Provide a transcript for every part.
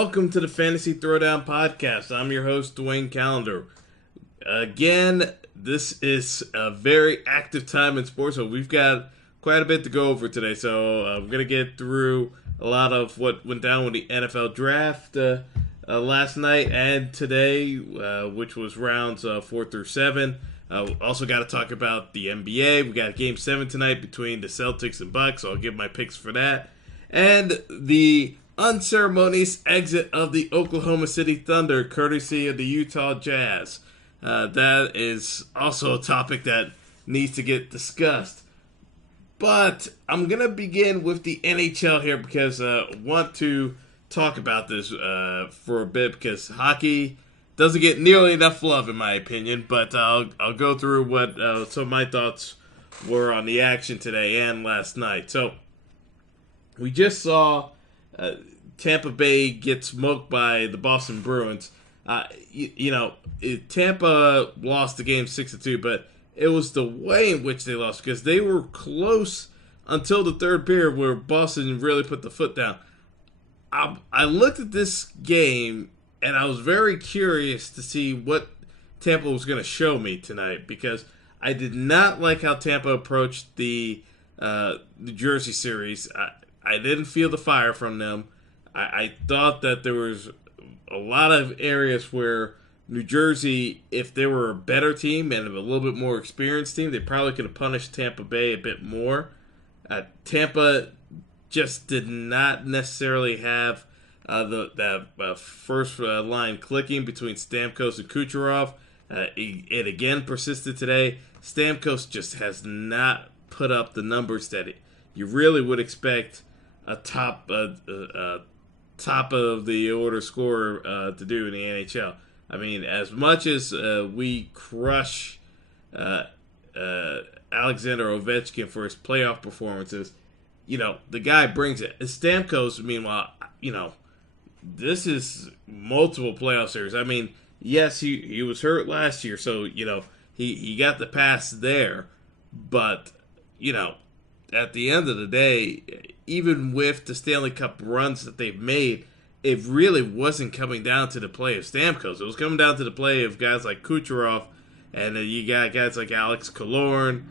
welcome to the Fantasy Throwdown Podcast. I'm your host, Dwayne Callender. Again, this is a very active time in sports, so we've got quite a bit to go over today. So I'm going to get through a lot of what went down with the NFL Draft last night and today, which was rounds 4 through 7. Also got to talk about the NBA. We got Game 7 tonight between the Celtics and Bucks, so I'll give my picks for that. And the unceremonious exit of the Oklahoma City Thunder, courtesy of the Utah Jazz. That is also a topic that needs to get discussed. But I'm going to begin with the NHL here because I want to talk about this for a bit because hockey doesn't get nearly enough love in my opinion. But I'll go through what some of my thoughts were on the action today and last night. So we just saw Tampa Bay get smoked by the Boston Bruins. Tampa lost the game 6-2, but it was the way in which they lost because they were close until the third period where Boston really put the foot down. I looked at this game and I was very curious to see what Tampa was going to show me tonight because I did not like how Tampa approached the New Jersey series. I didn't feel the fire from them. I thought that there was a lot of areas where New Jersey, if they were a better team and a little bit more experienced team, they probably could have punished Tampa Bay a bit more. Tampa just did not necessarily have that first line clicking between Stamkos and Kucherov. It again persisted today. Stamkos just has not put up the numbers that you really would expect a top of the order scorer to do in the NHL. I mean, as much as we crush Alexander Ovechkin for his playoff performances, the guy brings it. Stamkos, meanwhile, this is multiple playoff series. I mean, yes, he was hurt last year, so, he got the pass there. But, at the end of the day, even with the Stanley Cup runs that they've made, it really wasn't coming down to the play of Stamkos. It was coming down to the play of guys like Kucherov, and you got guys like Alex Killorn.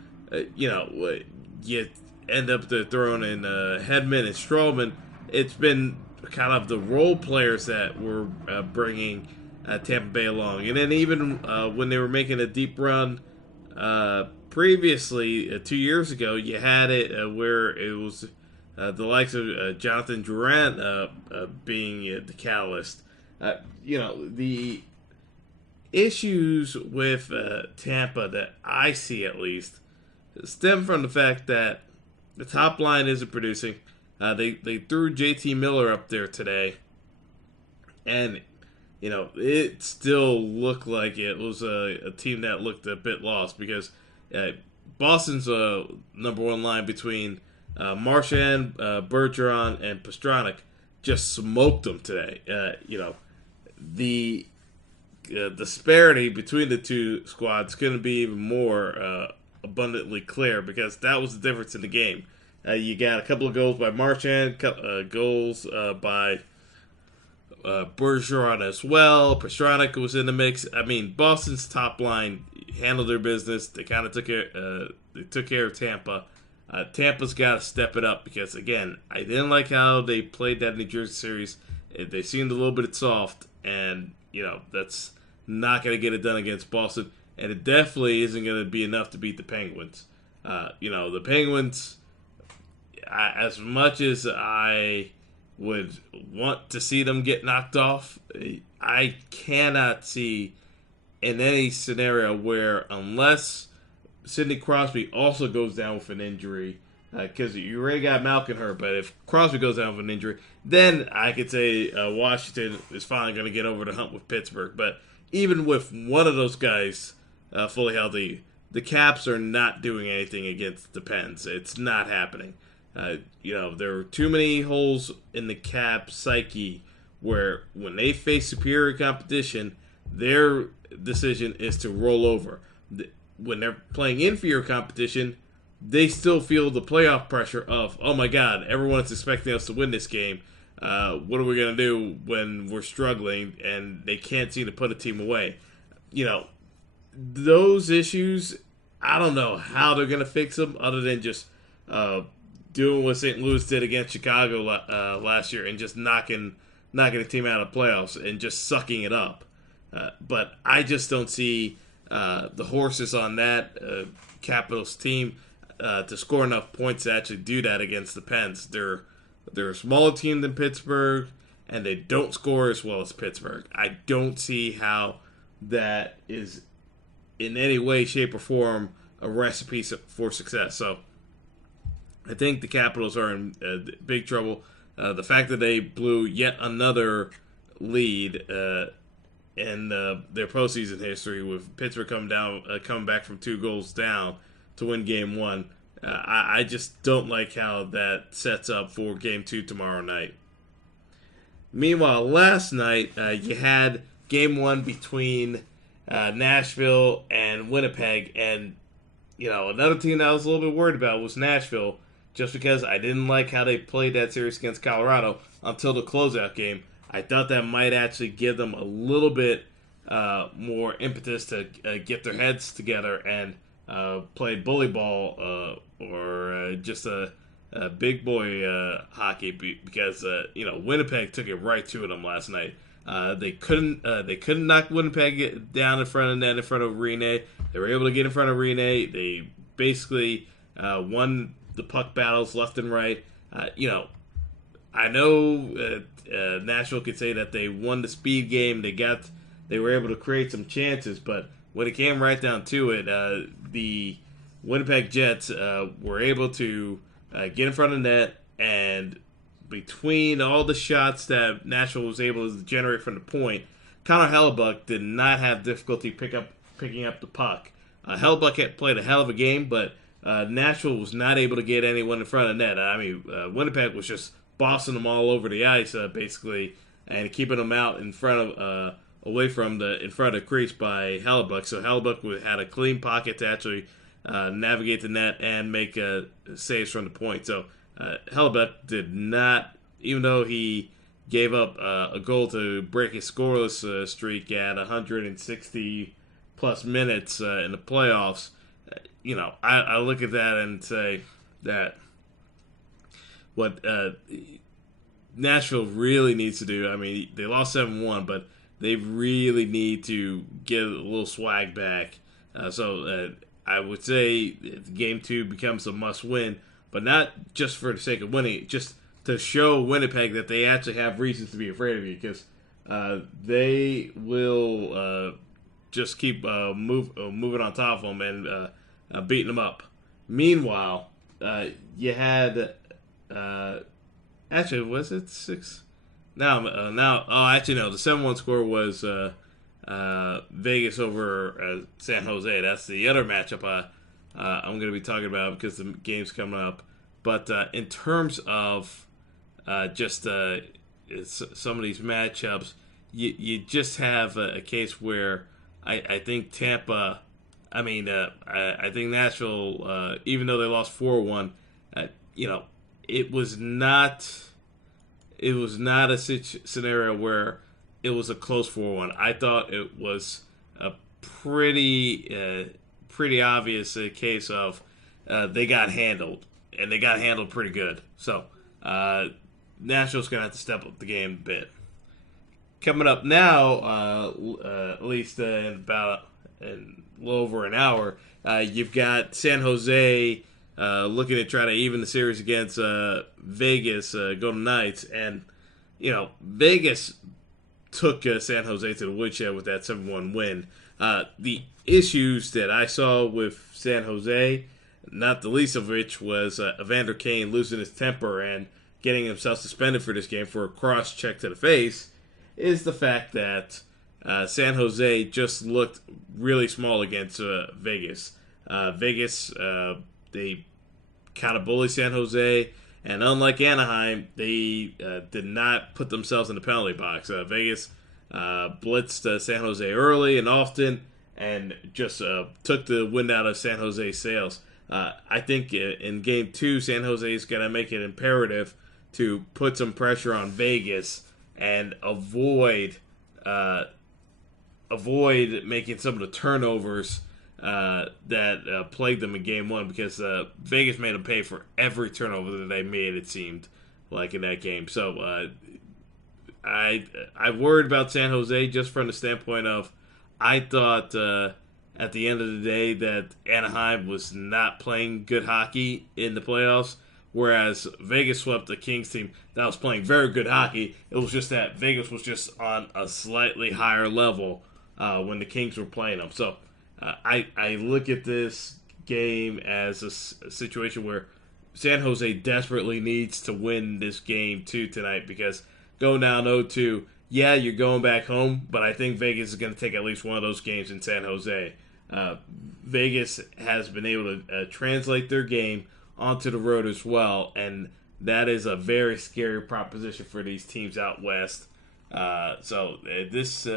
You end up throwing in Hedman and Stroman. It's been kind of the role players that were bringing Tampa Bay along. And then even when they were making a deep run previously, 2 years ago, you had it where it was the likes of Jonathan Durant being the catalyst. The issues with Tampa that I see at least stem from the fact that the top line isn't producing. They threw JT Miller up there today, and it still looked like it was a team that looked a bit lost because Boston's number one line between Marchand, Bergeron, and Pastrnak just smoked them today. The disparity between the two squads couldn't be even more abundantly clear because that was the difference in the game. You got a couple of goals by Marchand, goals by Bergeron as well. Pastrnak was in the mix. I mean, Boston's top line handled their business. They kind of took care of Tampa. Tampa's got to step it up because, again, I didn't like how they played that New Jersey series. They seemed a little bit soft, and, that's not going to get it done against Boston, and it definitely isn't going to be enough to beat the Penguins. The Penguins, as much as I would want to see them get knocked off, I cannot see in any scenario where, unless Sidney Crosby also goes down with an injury, because you already got Malkin hurt, but if Crosby goes down with an injury, then I could say Washington is finally going to get over the hump with Pittsburgh. But even with one of those guys fully healthy, the Caps are not doing anything against the Pens. It's not happening. There are too many holes in the Cap psyche where when they face superior competition, their decision is to roll over. When they're playing inferior competition, they still feel the playoff pressure of, oh my God, everyone's expecting us to win this game. what are we going to do when we're struggling and they can't seem to put a team away? Those issues, I don't know how they're going to fix them other than just doing what St. Louis did against Chicago last year and just knocking a team out of playoffs and just sucking it up. But I just don't see the horses on that Capitals team to score enough points to actually do that against the Pens. They're a smaller team than Pittsburgh, and they don't score as well as Pittsburgh. I don't see how that is in any way, shape, or form a recipe for success. So I think the Capitals are in big trouble. The fact that they blew yet another lead in their postseason history, with Pittsburgh coming back from 2 goals down to win Game 1, I just don't like how that sets up for Game 2 tomorrow night. Meanwhile, last night you had Game 1 between Nashville and Winnipeg, and another team that I was a little bit worried about was Nashville, just because I didn't like how they played that series against Colorado until the closeout game. I thought that might actually give them a little bit more impetus to get their heads together and play bully ball or just a big boy hockey, because Winnipeg took it right to them last night. They couldn't knock Winnipeg down in front of net, in front of Rene. They were able to get in front of Rene. They basically won the puck battles left and right. I know Nashville could say that they won the speed game. They were able to create some chances, but when it came right down to it, the Winnipeg Jets were able to get in front of net, and between all the shots that Nashville was able to generate from the point, Connor Hellebuyck did not have difficulty picking up the puck. Hellebuyck had played a hell of a game, but Nashville was not able to get anyone in front of net. I mean, Winnipeg was just bossing them all over the ice, basically, and keeping them out in front of, away from in front of the crease by Hellebuyck. So Hellebuyck had a clean pocket to actually navigate the net and make saves from the point. So Hellebuyck did not, even though he gave up a goal to break his scoreless streak at 160 plus minutes in the playoffs. I look at that and say that what Nashville really needs to do, I mean, they lost 7-1, but they really need to get a little swag back. So I would say Game 2 becomes a must-win, but not just for the sake of winning, just to show Winnipeg that they actually have reasons to be afraid of you, because they will just keep moving on top of them and beating them up. Meanwhile, you had actually, was it 6? Actually no. The 7-1 score was Vegas over San Jose. That's the other matchup I'm going to be talking about because the game's coming up. But in terms of just some of these matchups, you just have a case where I think Tampa. I think Nashville, even though they lost 4-1, it was not a scenario where it was a close 4-1. I thought it was a pretty obvious case of they got handled, and they got handled pretty good. So Nashville's going to have to step up the game a bit. Coming up now, at least in about a little over an hour, you've got San Jose looking to try to even the series against Vegas, Golden Knights. And, Vegas took San Jose to the woodshed with that 7-1 win. The issues that I saw with San Jose, not the least of which was Evander Kane losing his temper and getting himself suspended for this game for a cross check to the face, is the fact that San Jose just looked really small against Vegas. Vegas, they kind of bullied San Jose, and unlike Anaheim, they did not put themselves in the penalty box. Vegas blitzed San Jose early and often, and just took the wind out of San Jose's sails. I think in Game 2, San Jose is going to make it imperative to put some pressure on Vegas and avoid making some of the turnovers that plagued them in Game 1, because Vegas made them pay for every turnover that they made, it seemed like, in that game. So I worried about San Jose just from the standpoint of, I thought at the end of the day that Anaheim was not playing good hockey in the playoffs, whereas Vegas swept the Kings team that was playing very good hockey. It was just that Vegas was just on a slightly higher level when the Kings were playing them. So I look at this game as a situation where San Jose desperately needs to win this game too tonight, because going down 0-2, yeah, you're going back home, but I think Vegas is going to take at least one of those games in San Jose. Vegas has been able to translate their game onto the road as well, and that is a very scary proposition for these teams out west. So this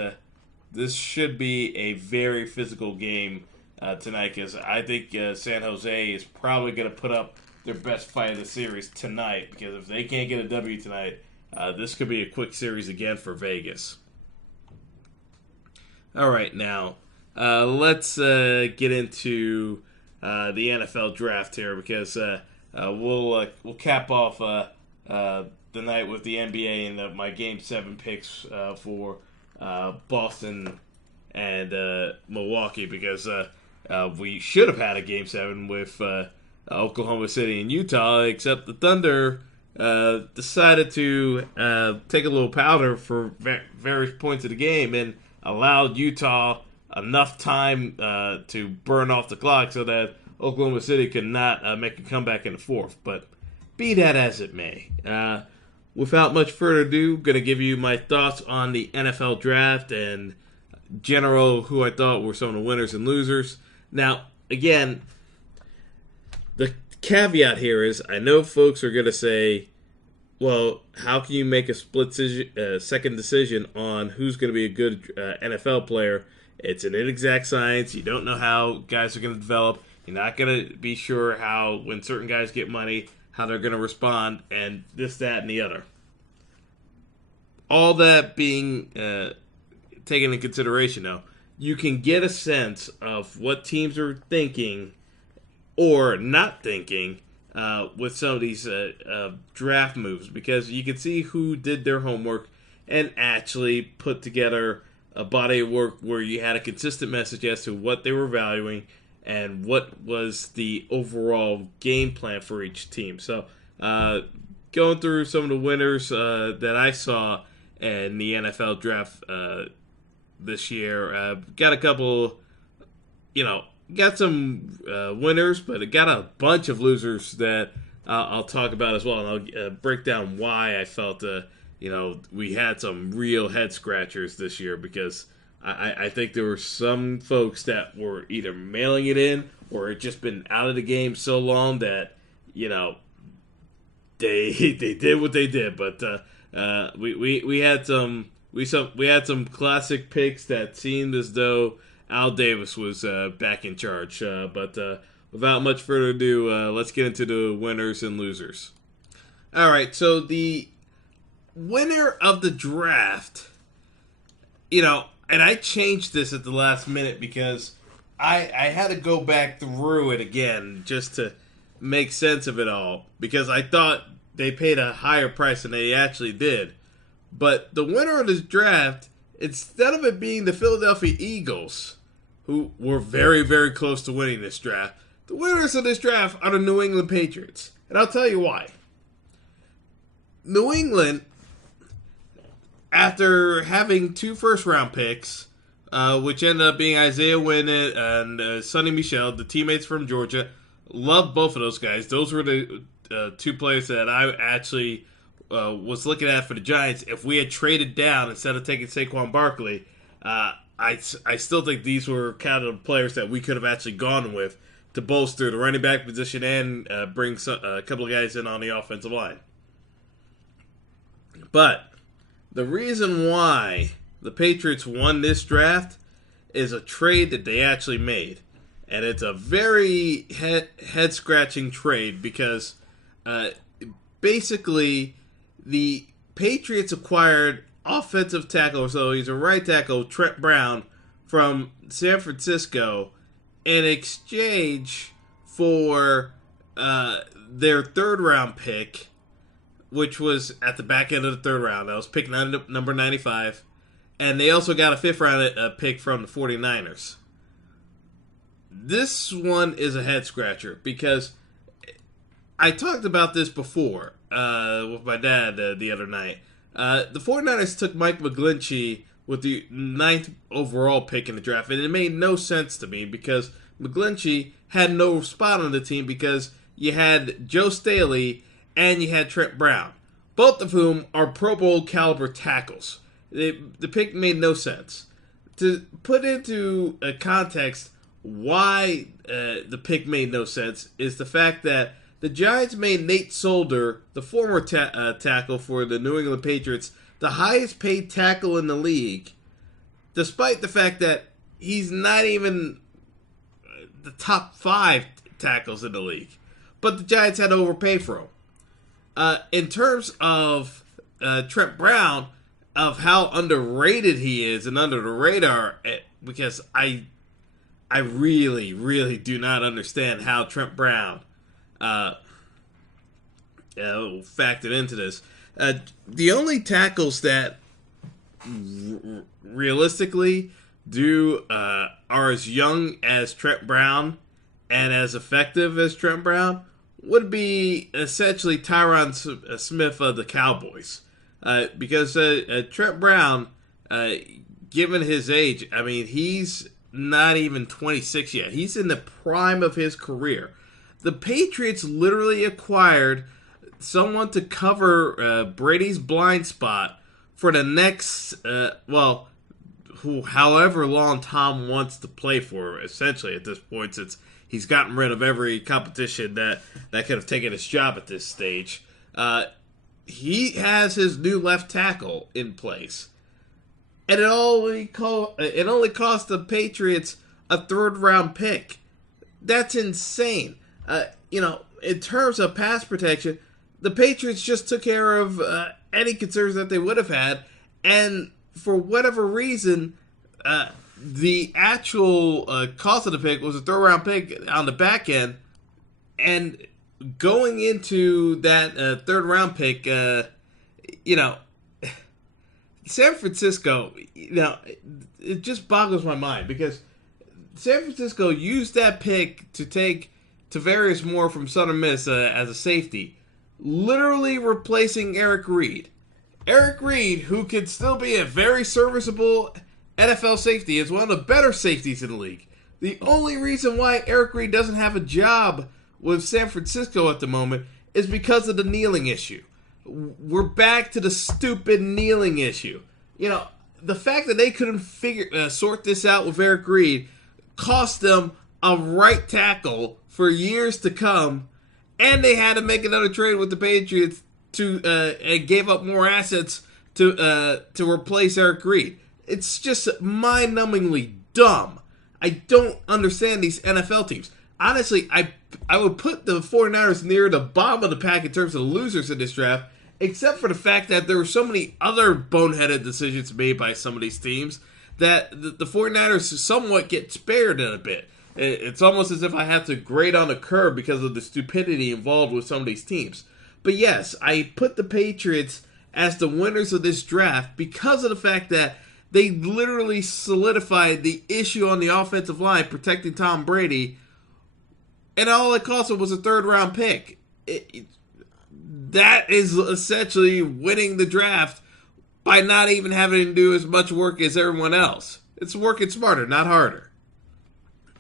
should be a very physical game tonight, because I think San Jose is probably going to put up their best fight of the series tonight, because if they can't get a W tonight, this could be a quick series again for Vegas. All right, now let's get into the NFL draft here, because we'll cap off the night with the NBA and my Game 7 picks for Boston and Milwaukee, because we should have had a Game 7 with Oklahoma City and Utah, except the Thunder decided to take a little powder for various points of the game and allowed Utah enough time to burn off the clock so that Oklahoma City could not make a comeback in the fourth. But be that as it may, without much further ado, going to give you my thoughts on the NFL draft and general who I thought were some of the winners and losers. Now, again, the caveat here is, I know folks are going to say, well, how can you make a second decision on who's going to be a good NFL player? It's an inexact science. You don't know how guys are going to develop. You're not going to be sure how, when certain guys get money, how they're going to respond, and this, that, and the other. All that being taken into consideration, though, you can get a sense of what teams are thinking or not thinking with some of these draft moves, because you can see who did their homework and actually put together a body of work where you had a consistent message as to what they were valuing and what was the overall game plan for each team. So going through some of the winners that I saw in the NFL draft this year, got a couple, got some winners, but it got a bunch of losers that I'll talk about as well, and I'll break down why I felt we had some real head scratchers this year, because I think there were some folks that were either mailing it in or had just been out of the game so long that they did what they did. But we had some classic picks that seemed as though Al Davis was back in charge. But without much further ado, let's get into the winners and losers. All right, so the winner of the draft, and I changed this at the last minute because I had to go back through it again just to make sense of it all, because I thought they paid a higher price than they actually did. But the winner of this draft, instead of it being the Philadelphia Eagles, who were very, very close to winning this draft, the winners of this draft are the New England Patriots. And I'll tell you why. New England, after having 2 first-round picks, which ended up being Isaiah Wynn and Sonny Michel, the teammates from Georgia, loved both of those guys. Those were the 2 players that I actually was looking at for the Giants. If we had traded down instead of taking Saquon Barkley, I still think these were kind of players that we could have actually gone with to bolster the running back position and bring a couple of guys in on the offensive line. But the reason why the Patriots won this draft is a trade that they actually made. And it's a very head-scratching trade because basically the Patriots acquired offensive tackle, so he's a right tackle, Trent Brown, from San Francisco in exchange for their third-round pick, which was at the back end of the third round. That was pick number 95. And they also got a fifth-round pick from the 49ers. This one is a head-scratcher because I talked about this before with my dad the other night. The 49ers took Mike McGlinchey with the 9th overall pick in the draft, and it made no sense to me because McGlinchey had no spot on the team because you had Joe Staley and you had Trent Brown, both of whom are Pro Bowl caliber tackles. The pick made no sense. To put into a context why the pick made no sense is the fact that the Giants made Nate Solder, the former tackle for the New England Patriots, the highest paid tackle in the league, despite the fact that he's not even the top 5 tackles in the league. But the Giants had to overpay for him. In terms of Trent Brown, of how underrated he is and under the radar, because I really, really do not understand how Trent Brown factored into this. The only tackles that realistically are as young as Trent Brown and as effective as Trent Brown would be essentially Tyron Smith of the Cowboys. Because Trent Brown, given his age, I mean, he's not even 26 yet. He's in the prime of his career. The Patriots literally acquired someone to cover Brady's blind spot for the next, however long Tom wants to play for, essentially, at this point, since he's gotten rid of every competition that could have taken his job at this stage. He has his new left tackle in place. And it only cost the Patriots a third-round pick. That's insane. In terms of pass protection, the Patriots just took care of any concerns that they would have had. And for whatever reason, the actual cost of the pick was a third-round pick on the back end. And going into that third-round pick, San Francisco, it just boggles my mind because San Francisco used that pick to take Tavarius Moore from Southern Miss as a safety, literally replacing Eric Reed. Eric Reed, who could still be a very serviceable NFL safety, is one of the better safeties in the league. The only reason why Eric Reed doesn't have a job with San Francisco at the moment is because of the kneeling issue. We're back to the stupid kneeling issue. The fact that they couldn't sort this out with Eric Reed cost them a right tackle for years to come, and they had to make another trade with the Patriots and gave up more assets to replace Eric Reed. It's just mind-numbingly dumb. I don't understand these NFL teams. Honestly, I would put the 49ers near the bottom of the pack in terms of the losers in this draft, except for the fact that there were so many other boneheaded decisions made by some of these teams that the 49ers somewhat get spared in a bit. It's almost as if I have to grade on a curve because of the stupidity involved with some of these teams. But yes, I put the Patriots as the winners of this draft because of the fact that they literally solidified the issue on the offensive line protecting Tom Brady, and all it cost them was a third-round pick. That is essentially winning the draft by not even having to do as much work as everyone else. It's working smarter, not harder.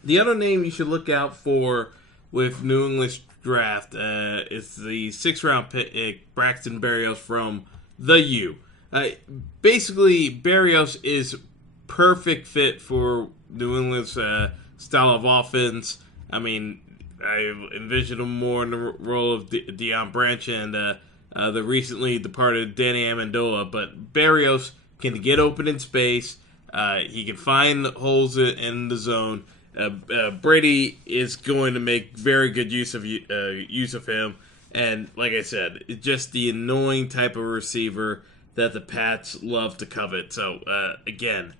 The other name you should look out for with New England's draft is the 6th-round pick, Braxton Berrios from the U. Basically, Berrios is perfect fit for New England's style of offense. I mean, I envision him more in the role of Deion Branch and the recently departed Danny Amendola. But Berrios can get open in space. He can find holes in the zone. Brady is going to make very good use of him. And like I said, it's just the annoying type of receiver that the Pats love to covet. So, again,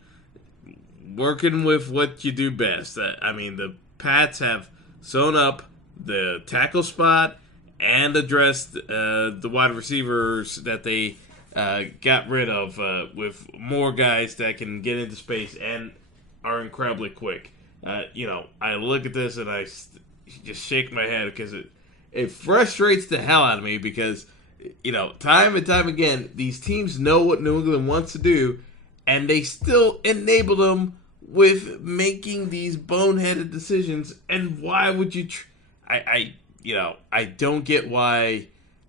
working with what you do best. I mean, the Pats have sewn up the tackle spot and addressed the wide receivers that they got rid of with more guys that can get into space and are incredibly quick. I look at this and I just shake my head because it frustrates the hell out of me because, time and time again, these teams know what New England wants to do, and they still enable them with making these boneheaded decisions. And why would you? I don't get why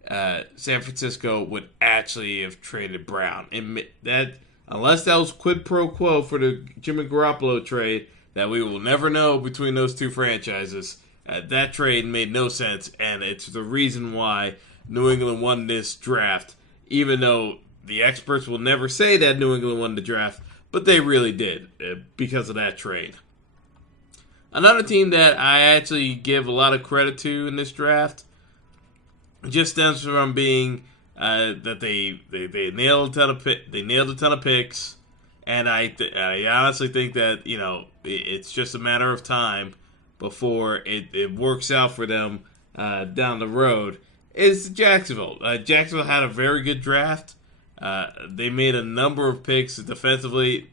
San Francisco would actually have traded Brown. Unless that was quid pro quo for the Jimmy Garoppolo trade that we will never know between those two franchises. That trade made no sense, and it's the reason why New England won this draft, even though the experts will never say that New England won the draft, but they really did because of that trade. Another team that I actually give a lot of credit to in this draft just stems from being that they nailed a ton of picks, and I honestly think that it's just a matter of time before it works out for them down the road. Is Jacksonville. Jacksonville had a very good draft. They made a number of picks defensively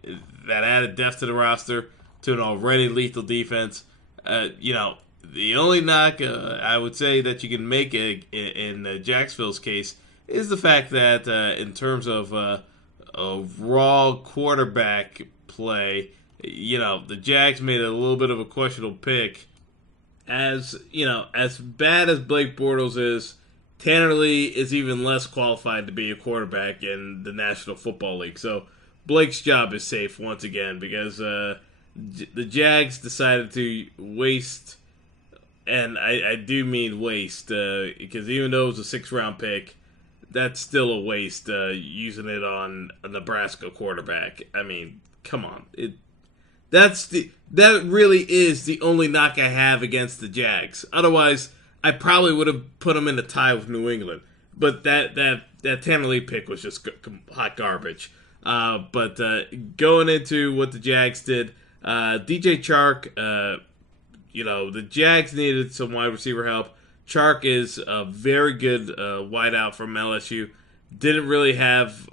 that added depth to the roster to an already lethal defense. The only knock I would say that you can make in Jacksonville's case is the fact that in terms of raw quarterback play, the Jags made a little bit of a questionable pick. As bad as Blake Bortles is, Tanner Lee is even less qualified to be a quarterback in the National Football League. So Blake's job is safe once again because the Jags decided to waste, and I do mean waste, because even though it was a 6th round pick, that's still a waste using it on a Nebraska quarterback. I mean, come on. That really is the only knock I have against the Jags. Otherwise, I probably would have put them in a tie with New England. But that Tanner Lee pick was just hot garbage. But going into what the Jags did, DJ Chark, the Jags needed some wide receiver help. Chark is a very good wideout from LSU. Didn't really have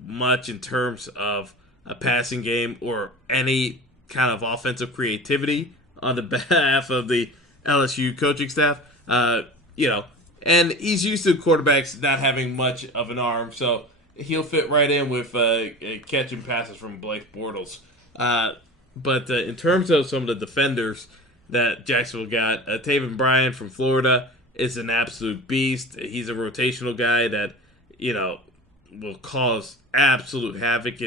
much in terms of a passing game or any kind of offensive creativity on the behalf of the LSU coaching staff. And he's used to quarterbacks not having much of an arm, so he'll fit right in with catching passes from Blake Bortles. But in terms of some of the defenders that Jacksonville got, Taven Bryan from Florida is an absolute beast. He's a rotational guy that, will cause absolute havoc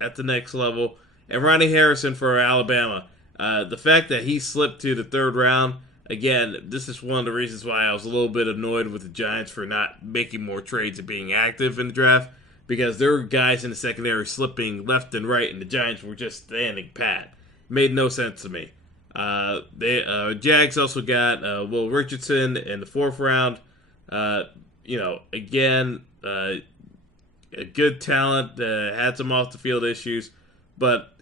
at the next level. And Ronnie Harrison for Alabama. The fact that he slipped to the 3rd round, again, this is one of the reasons why I was a little bit annoyed with the Giants for not making more trades and being active in the draft, because there were guys in the secondary slipping left and right, and the Giants were just standing pat. Made no sense to me. Jags also got Will Richardson in the 4th round. Again, a good talent, had some off the field issues, but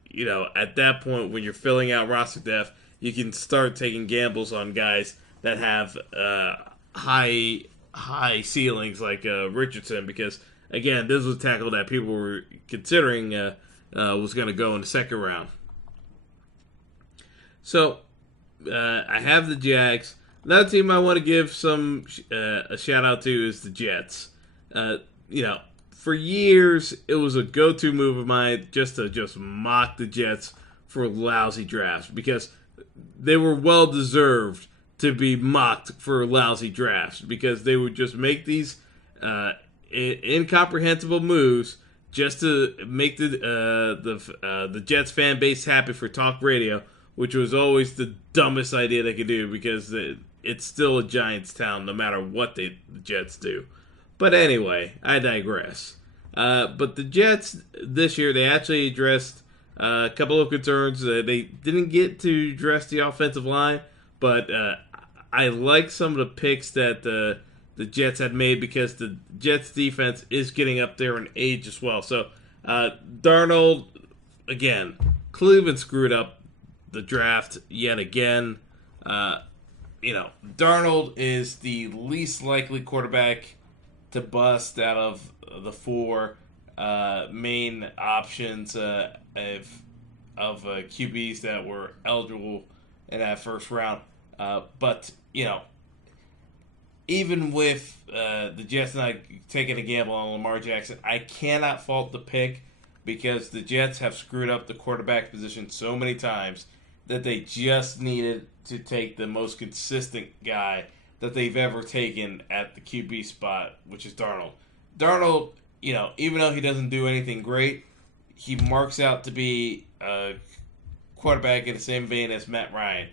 at that point when you're filling out roster depth, you can start taking gambles on guys that have high ceilings like Richardson, because again, this was a tackle that people were considering was going to go in the 2nd round. So I have the Jags. Another team I want to give a shout out to is the Jets. For years it was a go-to move of mine just to mock the Jets for lousy drafts, because they were well deserved to be mocked for lousy drafts, because they would just make these incomprehensible moves just to make the Jets fan base happy for talk radio, which was always the dumbest idea they could do, because it's still a Giants town no matter what the Jets do. But anyway, I digress. But the Jets this year, they actually addressed a couple of concerns. They didn't get to address the offensive line, but I like some of the picks that the Jets had made because the Jets defense is getting up there in age as well. So Darnold, again, Cleveland screwed up the draft yet again. Darnold is the least likely quarterback to bust out of the four main options of QBs that were eligible in that first round. But even with the Jets not taking a gamble on Lamar Jackson, I cannot fault the pick because the Jets have screwed up the quarterback position so many times that they just needed to take the most consistent guy that they've ever taken at the QB spot, which is Darnold. Darnold, even though he doesn't do anything great, he marks out to be a quarterback in the same vein as Matt Ryan.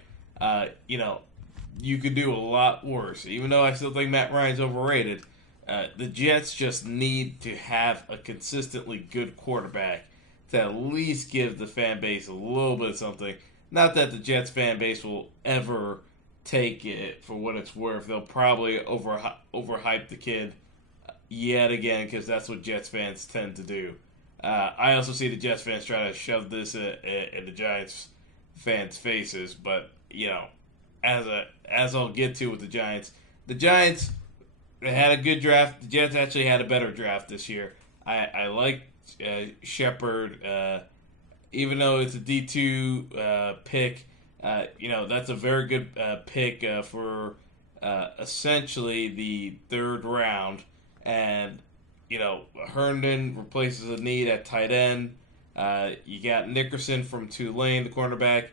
You could do a lot worse. Even though I still think Matt Ryan's overrated, the Jets just need to have a consistently good quarterback to at least give the fan base a little bit of something. Not that the Jets fan base will ever take it for what it's worth. They'll probably overhype the kid yet again because that's what Jets fans tend to do. I also see the Jets fans try to shove this in the Giants fans' faces, but as I'll get to with the Giants had a good draft. The Jets actually had a better draft this year. I like Shepard, even though it's a D2 pick. That's a very good pick for essentially the third round, and Herndon replaces a need at tight end. You got Nickerson from Tulane, the cornerback.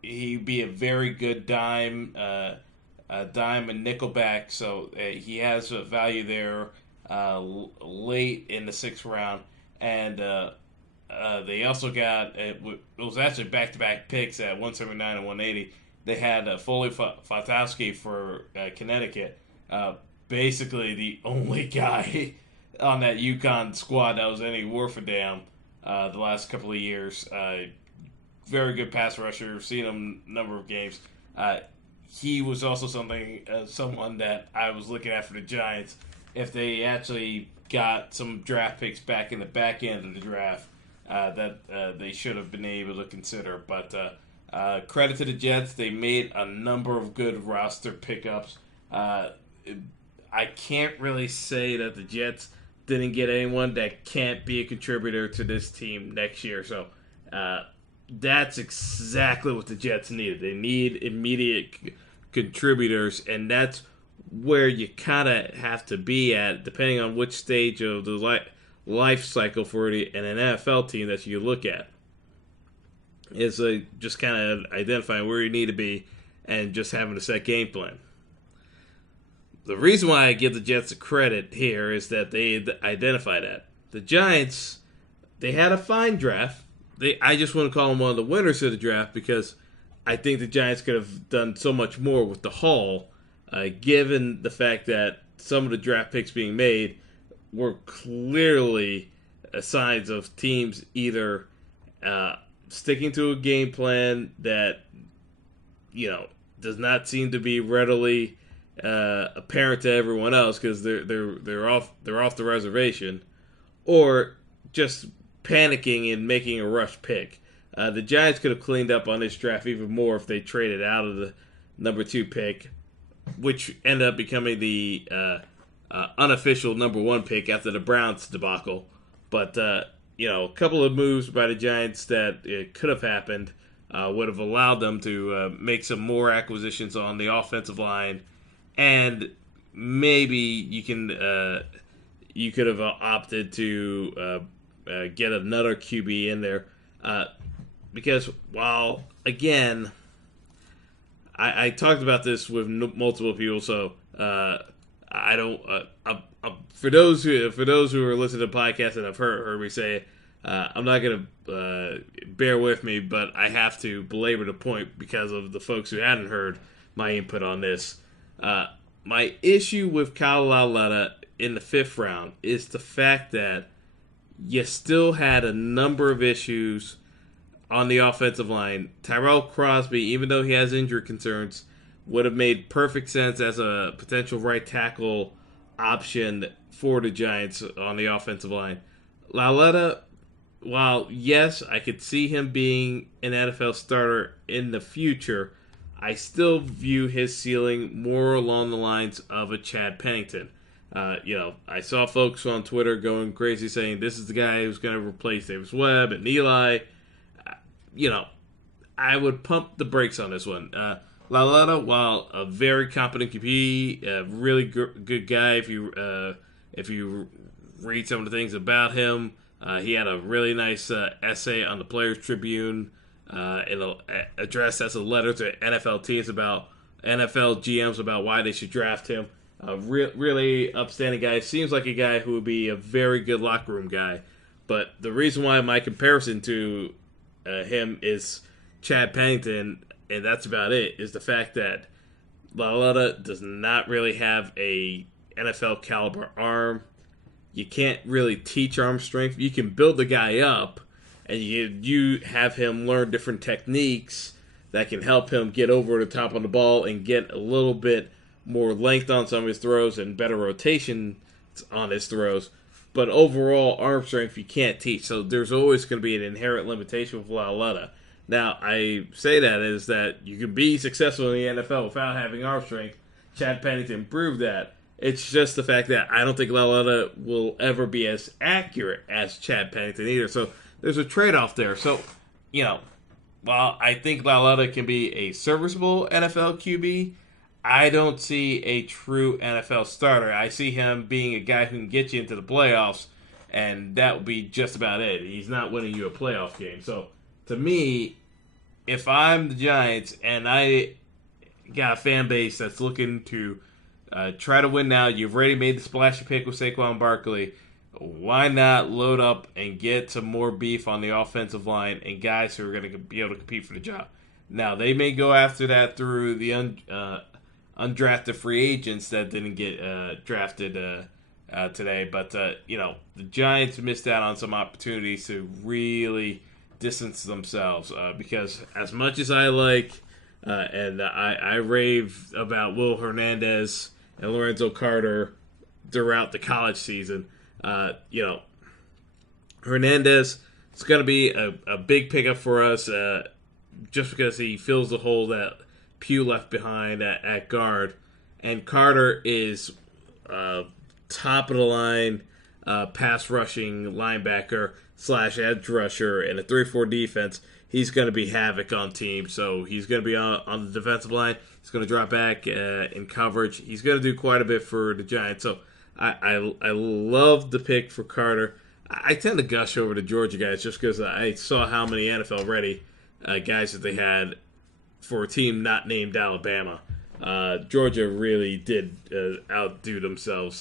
He'd be a very good dime and nickel back, so he has a value there late in the sixth round. And they also got, it was actually back-to-back picks at 179 and 180. They had Foley Fatowski for Connecticut. Basically the only guy on that UConn squad that was any worth a damn the last couple of years. Very good pass rusher. Seen him a number of games. He was also someone that I was looking at for the Giants. If they actually got some draft picks back in the back end of the draft, that they should have been able to consider. But credit to the Jets. They made a number of good roster pickups. I can't really say that the Jets didn't get anyone that can't be a contributor to this team next year. So that's exactly what the Jets needed. They need immediate contributors, and that's where you kind of have to be at, depending on which stage of the life cycle for an NFL team that you look at. Is just kind of identifying where you need to be and just having a set game plan. The reason why I give the Jets a credit here is that they identified that. The Giants, they had a fine draft. I just want to call them one of the winners of the draft because I think the Giants could have done so much more with the haul, given the fact that some of the draft picks being made were clearly signs of teams either sticking to a game plan that does not seem to be readily apparent to everyone else because they're off the reservation, or just panicking and making a rush pick. The Giants could have cleaned up on this draft even more if they traded out of the number 2 pick, which ended up becoming the unofficial number 1 pick after the Browns debacle. But a couple of moves by the Giants that could have happened would have allowed them to make some more acquisitions on the offensive line, and maybe you could have opted to get another QB in there, because while again I talked about this with multiple people, so I don't. For those who are listening to the podcast and have heard me say it, I'm not going to bear with me, but I have to belabor the point because of the folks who hadn't heard my input on this. My issue with Kyle Lauletta in the 5th round is the fact that you still had a number of issues on the offensive line. Tyrell Crosby, even though he has injury concerns, would have made perfect sense as a potential right tackle option for the Giants on the offensive line. Lauletta, while yes, I could see him being an NFL starter in the future, I still view his ceiling more along the lines of a Chad Pennington. I saw folks on Twitter going crazy saying this is the guy who's going to replace Davis Webb and Eli. I would pump the brakes on this one. Lauletta, while a very competent QB, a really good guy if you read some of the things about him, he had a really nice essay on the Players Tribune. It'll address as a letter to NFL teams about NFL GMs about why they should draft him. A really upstanding guy. Seems like a guy who would be a very good locker room guy. But the reason why my comparison to him is Chad Pennington, and that's about it, is the fact that Lauletta does not really have a NFL caliber arm. You can't really teach arm strength. You can build the guy up, and you have him learn different techniques that can help him get over the top on the ball and get a little bit more length on some of his throws and better rotation on his throws. But overall, arm strength you can't teach. So there's always going to be an inherent limitation with Lauletta. Now, I say that is that you can be successful in the NFL without having arm strength. Chad Pennington proved that. It's just the fact that I don't think Lauletta will ever be as accurate as Chad Pennington either. So there's a trade-off there. So, while I think Lauletta can be a serviceable NFL QB, I don't see a true NFL starter. I see him being a guy who can get you into the playoffs, and that would be just about it. He's not winning you a playoff game. So, to me, if I'm the Giants and I got a fan base that's looking to try to win now, you've already made the splashy pick with Saquon Barkley, why not load up and get some more beef on the offensive line and guys who are going to be able to compete for the job? Now, they may go after that through the undrafted free agents that didn't get drafted today. But, the Giants missed out on some opportunities to really distance themselves because as much as I like and I rave about Will Hernandez and Lorenzo Carter throughout the college season, Hernandez is going to be a big pickup for us just because he fills the hole that Pugh left behind at guard. And Carter is top of the line pass rushing linebacker / edge rusher in a 3-4 defense. He's going to be havoc on teams. So he's going to be on the defensive line. He's going to drop back in coverage. He's going to do quite a bit for the Giants. So I love the pick for Carter. I tend to gush over the Georgia guys just because I saw how many NFL-ready guys that they had for a team not named Alabama. Georgia really did outdo themselves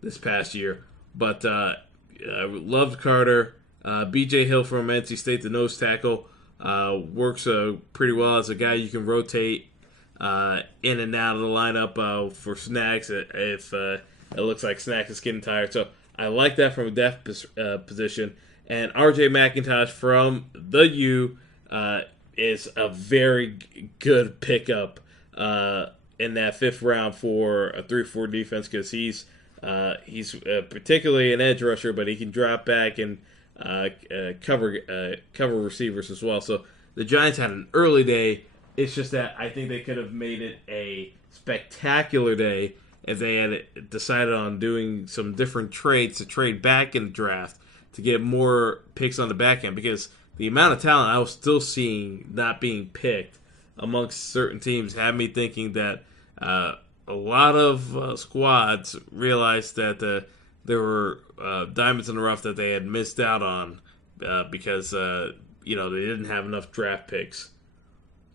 this past year. But I loved Carter. B.J. Hill from NC State, the nose tackle, works pretty well as a guy you can rotate in and out of the lineup for Snacks if it looks like Snacks is getting tired. So I like that from a depth position. And R.J. McIntosh from the U is a very good pickup in that 5th round for a 3-4 defense because he's particularly an edge rusher, but he can drop back and cover receivers as well. So the Giants had an early day. It's just that I think they could have made it a spectacular day if they had decided on doing some different trades to trade back in the draft to get more picks on the back end, because the amount of talent I was still seeing not being picked amongst certain teams had me thinking that a lot of squads realized that there were diamonds in the rough that they had missed out on because they didn't have enough draft picks.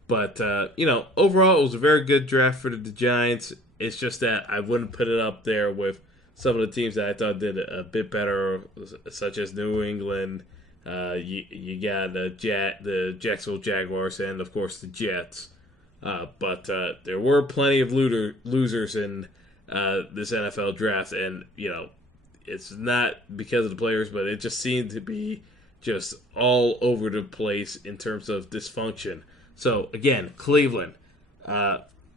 But overall, it was a very good draft for the Giants. It's just that I wouldn't put it up there with some of the teams that I thought did a bit better, such as New England. You got the Jacksonville Jaguars and, of course, the Jets. But there were plenty of losers in this NFL draft, and it's not because of the players, but it just seemed to be just all over the place in terms of dysfunction. So again, Cleveland,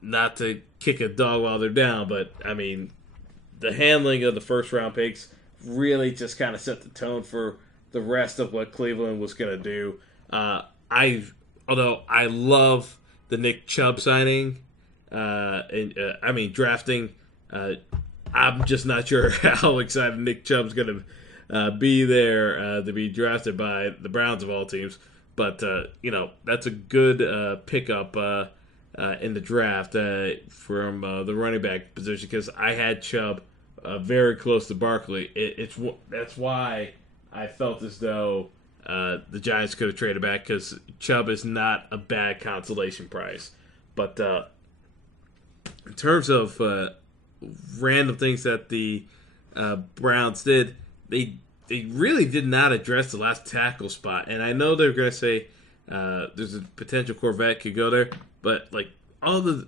not to kick a dog while they're down, but I mean, the handling of the first round picks really just kind of set the tone for the rest of what Cleveland was going to do. Although I love the Nick Chubb signing, drafting. I'm just not sure how excited Nick Chubb's going to be there to be drafted by the Browns of all teams. But, that's a good pickup in the draft from the running back position because I had Chubb very close to Barkley. That's why I felt as though the Giants could have traded back because Chubb is not a bad consolation prize. But in terms of random things that the Browns did, they really did not address the last tackle spot. And I know they're going to say there's a potential Corvette could go there, but like all the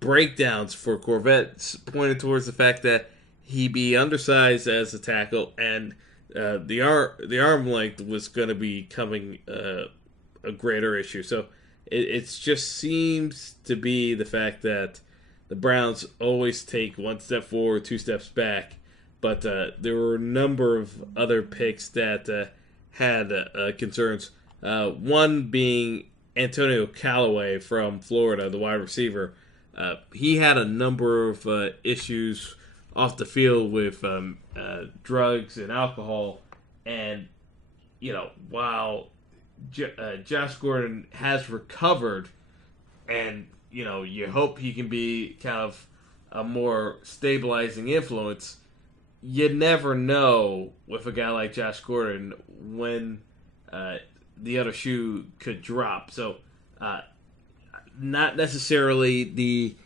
breakdowns for Corvette pointed towards the fact that he be undersized as a tackle, and the arm length was going to be becoming a greater issue. So it just seems to be the fact that the Browns always take one step forward, two steps back. But there were a number of other picks that had concerns. One being Antonio Callaway from Florida, the wide receiver. He had a number of issues off the field with drugs and alcohol. And, while Josh Gordon has recovered, and, you hope he can be kind of a more stabilizing influence, you never know with a guy like Josh Gordon when the other shoe could drop. So, not necessarily the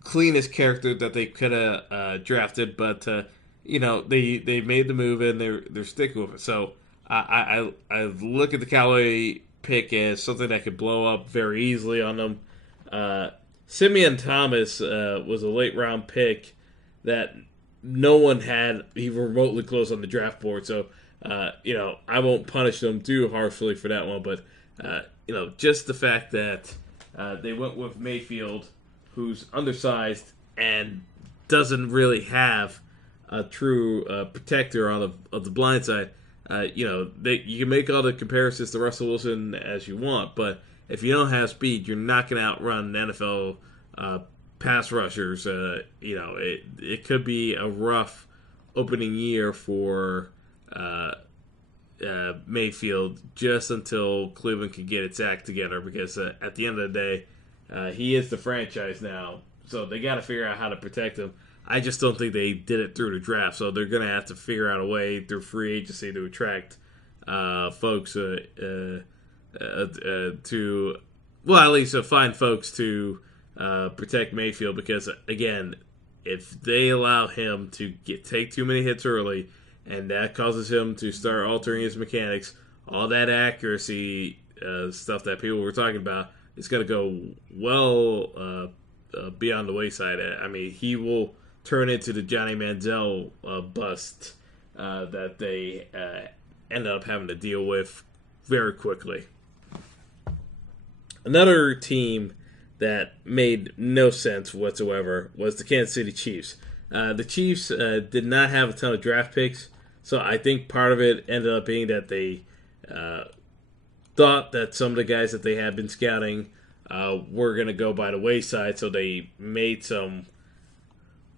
cleanest character that they could have drafted, but they made the move and they're sticking with it. So I look at the Callaway pick as something that could blow up very easily on them. Simeon Thomas was a late round pick that no one had even remotely close on the draft board. So I won't punish them too harshly for that one, but just the fact that they went with Mayfield, who's undersized and doesn't really have a true protector on the blind side. You can make all the comparisons to Russell Wilson as you want, but if you don't have speed, you're not going to outrun NFL pass rushers. It could be a rough opening year for Mayfield just until Cleveland can get its act together, because at the end of the day, he is the franchise now, so they got to figure out how to protect him. I just don't think they did it through the draft, so they're going to have to figure out a way through free agency to attract folks to at least find folks to protect Mayfield, because again, if they allow him to take too many hits early, and that causes him to start altering his mechanics, all that accuracy stuff that people were talking about is going to go well beyond the wayside. I mean, he will turn into the Johnny Manziel bust that they ended up having to deal with very quickly. Another team that made no sense whatsoever was the Kansas City Chiefs. The Chiefs did not have a ton of draft picks, so I think part of it ended up being that they thought that some of the guys that they had been scouting were going to go by the wayside, so they made some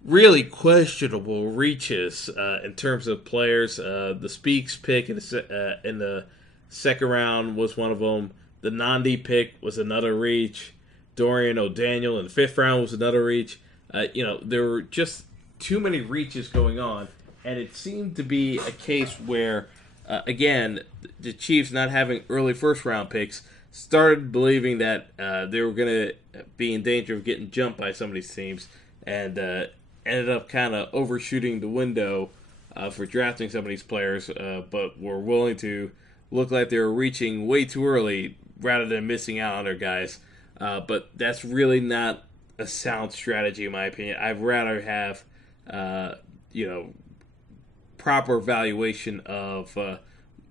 really questionable reaches in terms of players. The Speaks pick in the second round was one of them. The Nandi pick was another reach. Dorian O'Daniel in the fifth round was another reach. There were just too many reaches going on, and it seemed to be a case where, again, the Chiefs not having early first-round picks started believing that they were going to be in danger of getting jumped by some of these teams, and ended up kind of overshooting the window for drafting some of these players, but were willing to look like they were reaching way too early rather than missing out on their guys. But that's really not a sound strategy, in my opinion. I'd rather have, proper valuation of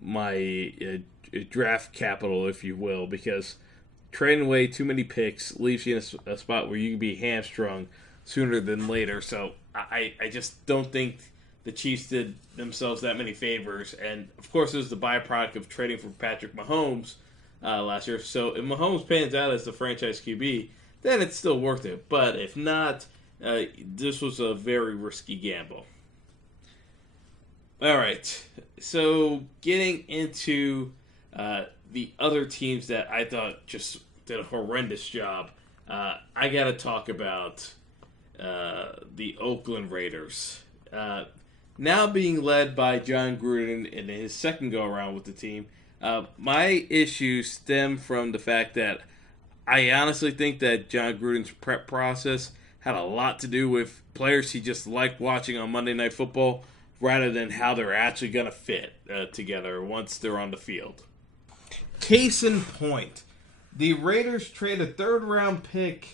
my draft capital, if you will, because trading away too many picks leaves you in a spot where you can be hamstrung sooner than later. So I just don't think the Chiefs did themselves that many favors. And, of course, it was the byproduct of trading for Patrick Mahomes last year. So if Mahomes pans out as the franchise QB, then it's still worth it. But if not, this was a very risky gamble. All right, so getting into the other teams that I thought just did a horrendous job, I got to talk about the Oakland Raiders. Now being led by John Gruden in his second go-around with the team, my issues stem from the fact that I honestly think that John Gruden's prep process had a lot to do with players he just liked watching on Monday Night Football rather than how they're actually going to fit together once they're on the field. Case in point, the Raiders trade a third-round pick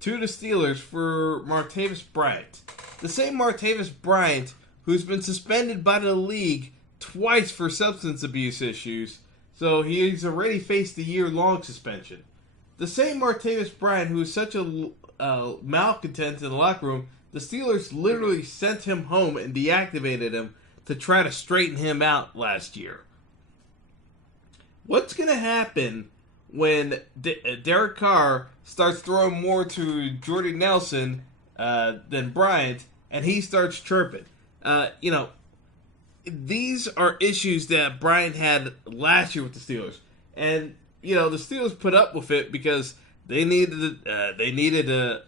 to the Steelers for Martavis Bryant. The same Martavis Bryant who's been suspended by the league twice for substance abuse issues, so he's already faced a year-long suspension. The same Martavis Bryant who is such a malcontent in the locker room, the Steelers literally sent him home and deactivated him to try to straighten him out last year. What's going to happen when Derek Carr starts throwing more to Jordy Nelson than Bryant, and he starts chirping? These are issues that Bryant had last year with the Steelers. And, the Steelers put up with it because they needed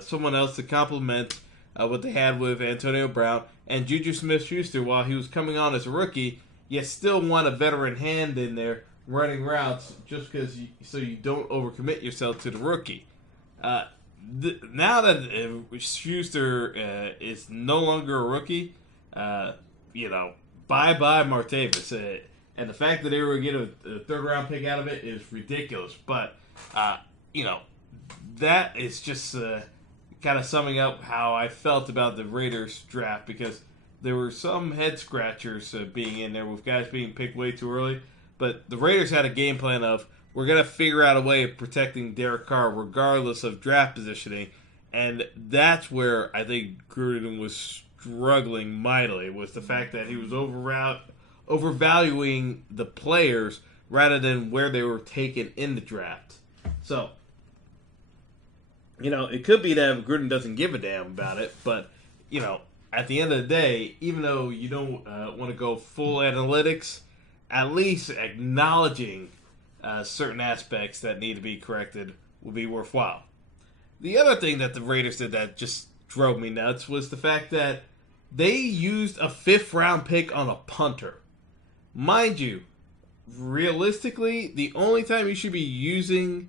someone else to complement what they had with Antonio Brown and Juju Smith-Schuster while he was coming on as a rookie. You still want a veteran hand in there running routes just because so you don't overcommit yourself to the rookie. Now that Schuster is no longer a rookie, bye-bye Martavis. And the fact that they were going to get a third-round pick out of it is ridiculous. But, that is just kind of summing up how I felt about the Raiders draft, because there were some head-scratchers being in there with guys being picked way too early. But the Raiders had a game plan of, we're going to figure out a way of protecting Derek Carr regardless of draft positioning. And that's where I think Gruden was struggling mightily, was the fact that he was overvaluing the players rather than where they were taken in the draft. So, it could be that Gruden doesn't give a damn about it, but, at the end of the day, even though you don't want to go full analytics, at least acknowledging certain aspects that need to be corrected will be worthwhile. The other thing that the Raiders did that just drove me nuts was the fact that they used a 5th-round pick on a punter. Mind you, realistically, the only time you should be using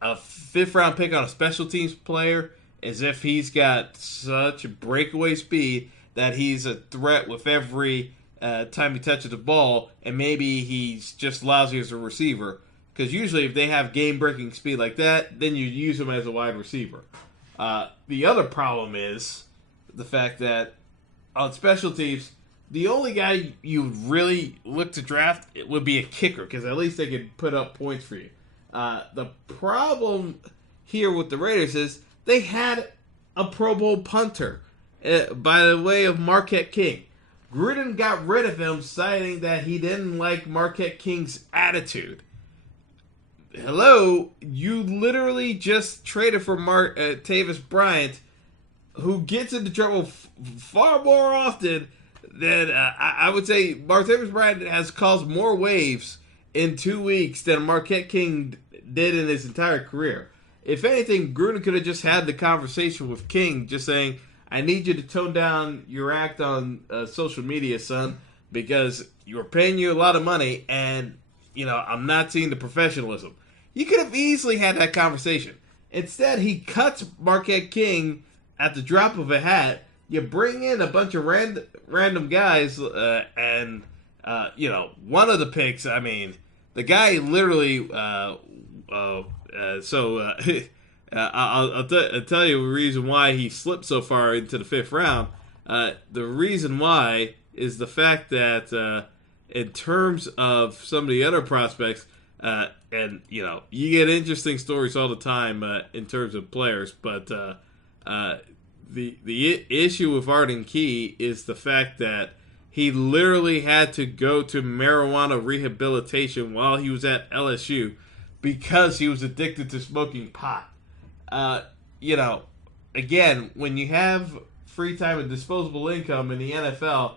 a 5th-round pick on a special teams player is if he's got such breakaway speed that he's a threat with every time he touches the ball, and maybe he's just lousy as a receiver. Because usually if they have game-breaking speed like that, then you use him as a wide receiver. The other problem is the fact that on special teams, the only guy you really look to draft would be a kicker, because at least they could put up points for you. The problem here with the Raiders is they had a Pro Bowl punter by the way of Marquette King. Gruden got rid of him, citing that he didn't like Marquette King's attitude. Hello, you literally just traded for Martavis Bryant, who gets into trouble far more often than I would say. Martavis Bryant has caused more waves in 2 weeks than Marquette King did in his entire career. If anything, Gruden could have just had the conversation with King, just saying, I need you to tone down your act on social media, son, because you're paying you a lot of money, and, I'm not seeing the professionalism. You could have easily had that conversation. Instead, he cuts Marquette King at the drop of a hat. You bring in a bunch of random guys, and, one of the picks, the guy literally, I'll tell you the reason why he slipped so far into the 5th round. The reason why is the fact that in terms of some of the other prospects, And you get interesting stories all the time in terms of players, but the issue with Arden Key is the fact that he literally had to go to marijuana rehabilitation while he was at LSU because he was addicted to smoking pot. Again, when you have free time and disposable income in the NFL,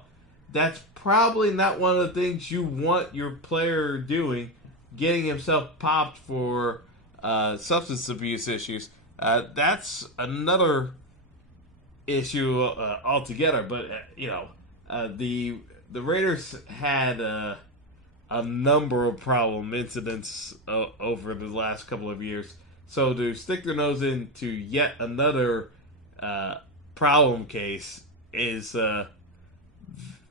that's probably not one of the things you want your player doing, getting himself popped for substance abuse issues. That's another issue altogether. But the Raiders had a number of problem incidents over the last couple of years. So to stick their nose into yet another problem case is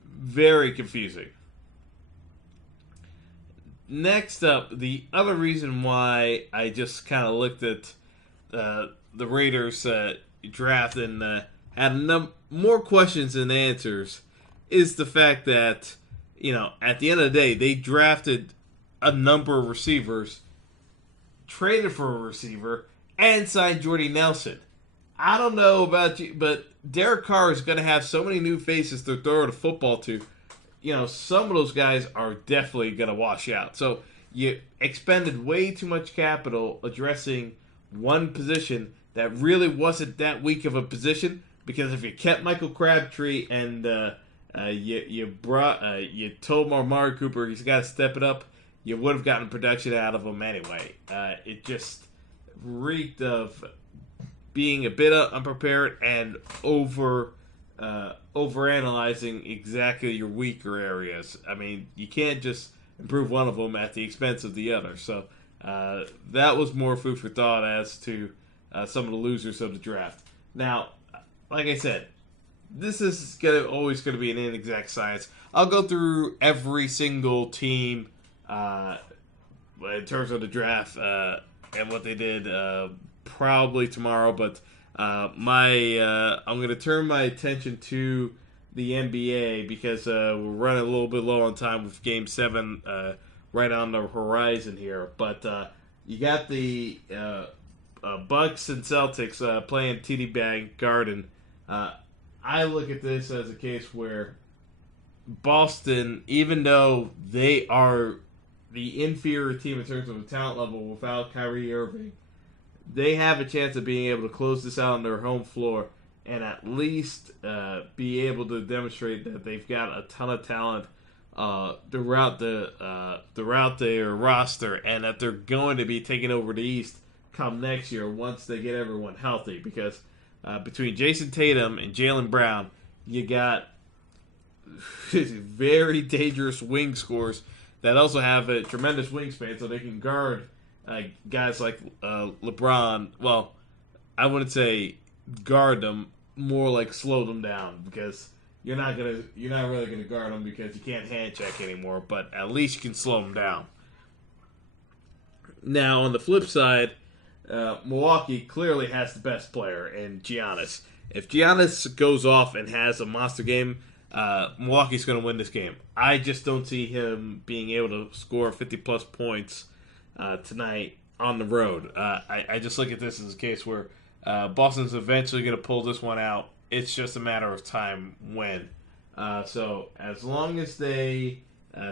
very confusing. Next up, the other reason why I just kind of looked at the Raiders draft and had more questions than answers is the fact that, at the end of the day, they drafted a number of receivers, traded for a receiver, and signed Jordy Nelson. I don't know about you, but Derek Carr is going to have so many new faces to throw the football to. Some of those guys are definitely going to wash out. So you expended way too much capital addressing one position that really wasn't that weak of a position. Because if you kept Michael Crabtree and you told Amari Cooper he's got to step it up, you would have gotten production out of him anyway. It just reeked of being a bit unprepared and overanalyzing exactly your weaker areas. I mean, you can't just improve one of them at the expense of the other. So that was more food for thought as to some of the losers of the draft. Now, like I said, this is always going to be an inexact science. I'll go through every single team in terms of the draft and what they did probably tomorrow, but I'm going to turn my attention to the NBA because we're running a little bit low on time with Game 7 right on the horizon here. But you got the Bucks and Celtics playing TD Bank Garden. I look at this as a case where Boston, even though they are the inferior team in terms of a talent level without Kyrie Irving, they have a chance of being able to close this out on their home floor and at least be able to demonstrate that they've got a ton of talent throughout their roster, and that they're going to be taking over the East come next year once they get everyone healthy. Because between Jason Tatum and Jaylen Brown, you got very dangerous wing scores that also have a tremendous wingspan, so they can guard guys like LeBron. Well, I wouldn't say guard them, more like slow them down, because you're not really gonna guard them because you can't hand check anymore. But at least you can slow them down. Now on the flip side, Milwaukee clearly has the best player in Giannis. If Giannis goes off and has a monster game, Milwaukee's going to win this game. I just don't see him being able to score 50-plus points tonight on the road. I just look at this as a case where Boston's eventually going to pull this one out. It's just a matter of time when. So as long as they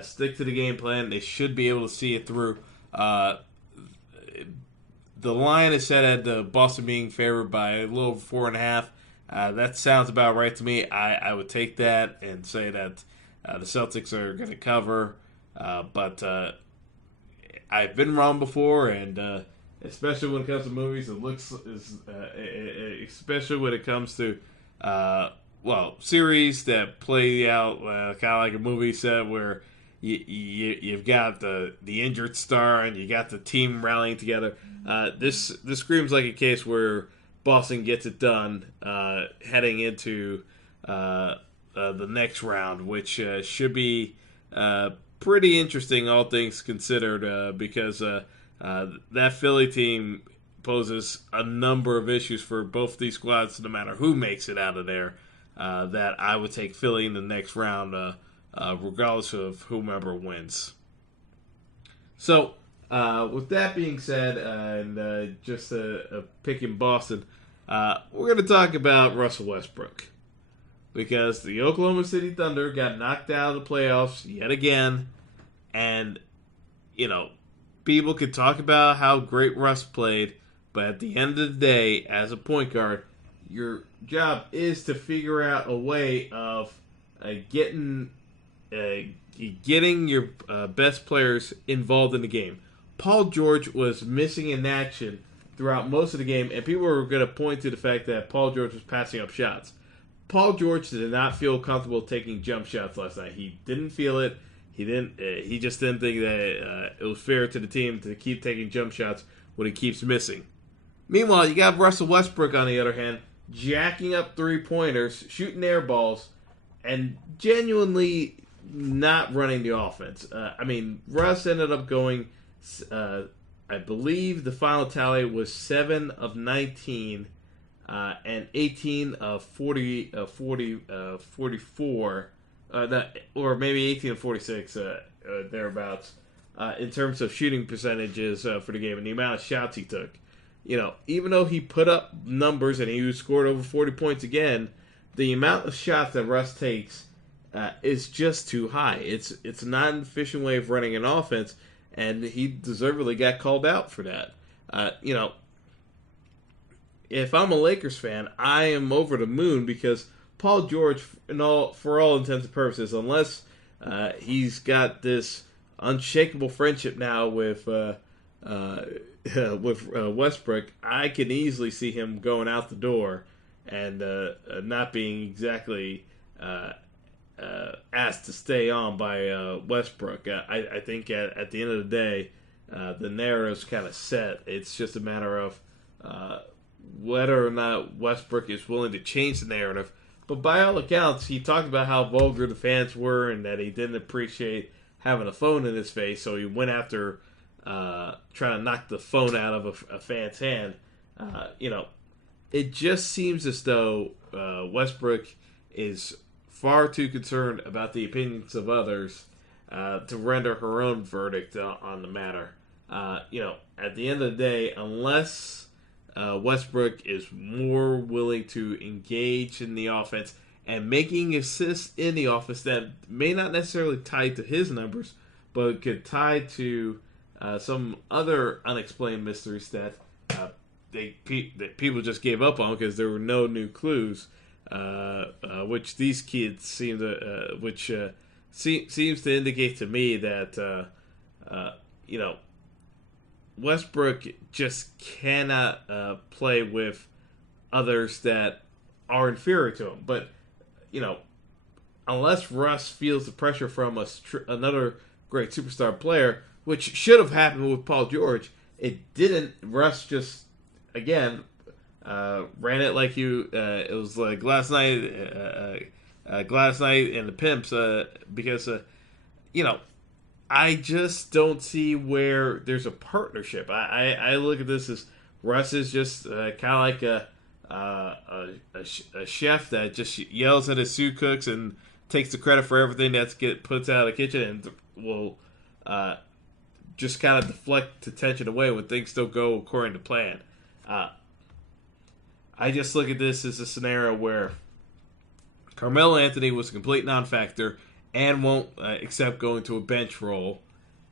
stick to the game plan, they should be able to see it through. The line is set at Boston being favored by a little over 4.5. That sounds about right to me. I would take that and say that the Celtics are going to cover. But I've been wrong before, and especially when it comes to movies, especially when it comes to series that play out kind of like a movie set where you've got the injured star and you got the team rallying together. This screams like a case where Boston gets it done heading into the next round, which should be pretty interesting, all things considered, because that Philly team poses a number of issues for both these squads, no matter who makes it out of there, that I would take Philly in the next round, regardless of whomever wins. So, With that being said, and just a pick in Boston, we're going to talk about Russell Westbrook. Because the Oklahoma City Thunder got knocked out of the playoffs yet again. And, people could talk about how great Russ played, but at the end of the day, as a point guard, your job is to figure out a way of getting your best players involved in the game. Paul George was missing in action throughout most of the game, and people were going to point to the fact that Paul George was passing up shots. Paul George did not feel comfortable taking jump shots last night. He didn't feel it. He didn't. He just didn't think that it was fair to the team to keep taking jump shots when he keeps missing. Meanwhile, you got Russell Westbrook on the other hand, jacking up 3-pointers, shooting air balls, and genuinely not running the offense. Russ ended up going. I believe the final tally was 7 of 19. And 18 of 44, or maybe 18 of 46, thereabouts, in terms of shooting percentages for the game and the amount of shots he took. Even though he put up numbers and he scored over 40 points again, the amount of shots that Russ takes is just too high. It's not an efficient way of running an offense, and he deservedly got called out for that. If I'm a Lakers fan, I am over the moon because Paul George, for all intents and purposes, unless he's got this unshakable friendship now with Westbrook, I can easily see him going out the door and not being exactly asked to stay on by Westbrook. I think at the end of the day, the narrative's kind of set. It's just a matter of whether or not Westbrook is willing to change the narrative. But by all accounts, he talked about how vulgar the fans were and that he didn't appreciate having a phone in his face, so he went after trying to knock the phone out of a fan's hand. It just seems as though Westbrook is far too concerned about the opinions of others to render her own verdict on the matter. At the end of the day, unless Westbrook is more willing to engage in the offense and making assists in the offense that may not necessarily tie to his numbers, but could tie to some other unexplained mysteries that that people just gave up on because there were no new clues, which these kids seem to, seems to indicate to me that Westbrook just cannot play with others that are inferior to him. But, unless Russ feels the pressure from another great superstar player, which should have happened with Paul George, it didn't. Russ just, again, ran it like it was like Gladys Knight and the Pimps, because, I just don't see where there's a partnership. I look at this as Russ is just kind of like a chef that just yells at his sous cooks and takes the credit for everything that's puts out of the kitchen and will just kind of deflect attention away when things don't go according to plan. I just look at this as a scenario where Carmelo Anthony was a complete non-factor and won't accept going to a bench role.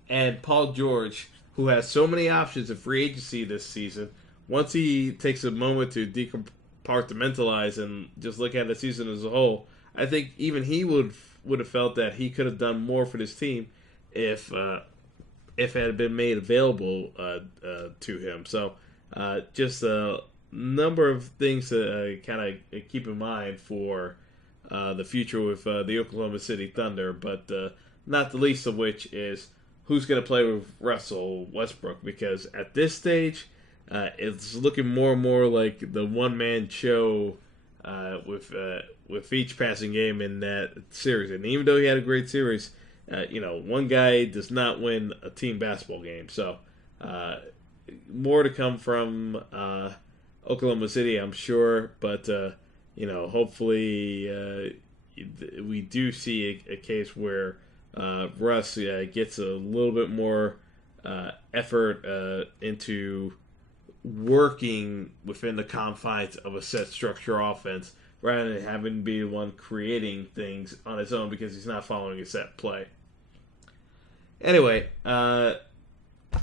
And Paul George, who has so many options of free agency this season, once he takes a moment to decompartmentalize and just look at the season as a whole, I think even he would have felt that he could have done more for this team if it had been made available to him. So just a number of things to kind of keep in mind for the future with the Oklahoma City Thunder, but not the least of which is who's going to play with Russell Westbrook, because at this stage, it's looking more and more like the one-man show with each passing game in that series. And even though he had a great series, one guy does not win a team basketball game. So more to come from Oklahoma City, I'm sure, but hopefully we do see a case where Russ gets a little bit more effort into working within the confines of a set structure offense rather than having to be the one creating things on his own because he's not following a set play. Anyway,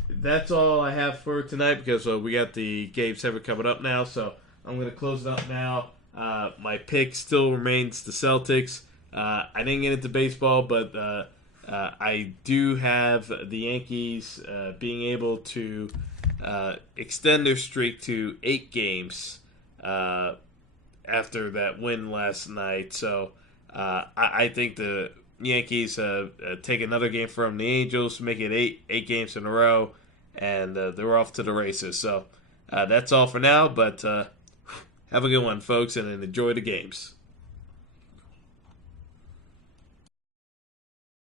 that's all I have for tonight because we got the Game 7 coming up now, so I'm going to close it up now. My pick still remains the Celtics. I didn't get into baseball, but I do have the Yankees being able to extend their streak to 8 games after that win last night. So I think the Yankees take another game from the Angels, make it eight games in a row, and they're off to the races. So that's all for now, but have a good one, folks, and enjoy the games.